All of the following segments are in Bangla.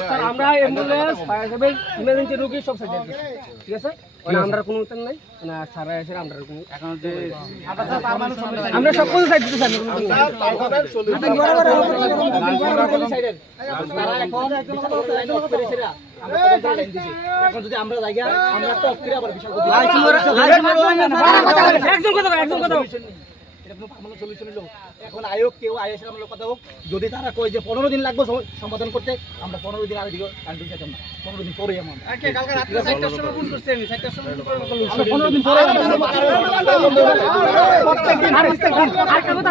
স্যার আমরা অ্যাম্বুলেন্স ফায়ার সার্ভিস ইমার্জেন্সি রোগী সব সাইডে ঠিক আছে? মানে আমরা কোনো উত্তর নাই। মানে সারা এসে আমরা কোনো এখন যে আমরা সব কিছু সাইড দিতে স্যার এখন যদি আমরা যাই আমরা একটা অফিরে আবার বিশাল একজন কথা একজন কথা বলো। এটা কোনো পার্মানেন্ট সলিউশন হলো এখন আয়োগ কেউ আইএসএর আমরা কথা হোক যদি তারা কয় যে পনেরো দিন লাগবে সম- সমাধান করতে আমরা পনেরো দিন আগে দিকে কান্ট্রি চাইতাম না পনেরো দিন পরেই আমরা পনেরো দিন পরে আর একটা কথা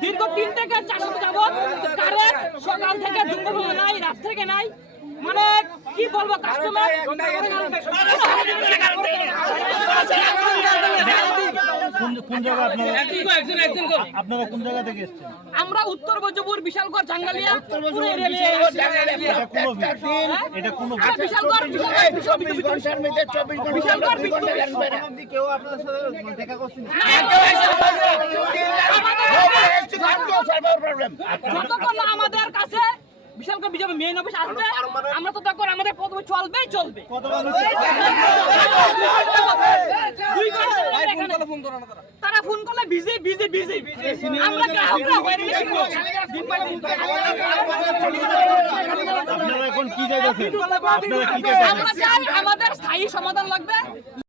দীর্ঘ তিন থেকে চার সপ্তাহ যাবৎ কারেন্ট সকাল থেকে দুপুর নাই রাত থেকে নাই। মানে কি বলব কাস্টমার আপনারা আপনারা কোন জায়গা থেকে এসেছেন? আমরা উত্তর বজপুর বিশালগড় জাঙ্গালিয়া এটা কোন বিশালগড় বিশালগড় বিশালগড় কেউ সাথে দেখা করছেন যতক্ষণ আমাদের কাছে বিশালগড় বিজেপি মেইন অফিস আসবে আমরা তো তখন আমাদের প্রথমে চলবেই চলবে। তারা। ফোন করলে বিজি বিজি বিজি। আমরা গ্রাহকরা এখন কি চাইতেছেন আপনারা কি চাইতেছেন? আমাদের স্থায়ী সমাধান লাগবে।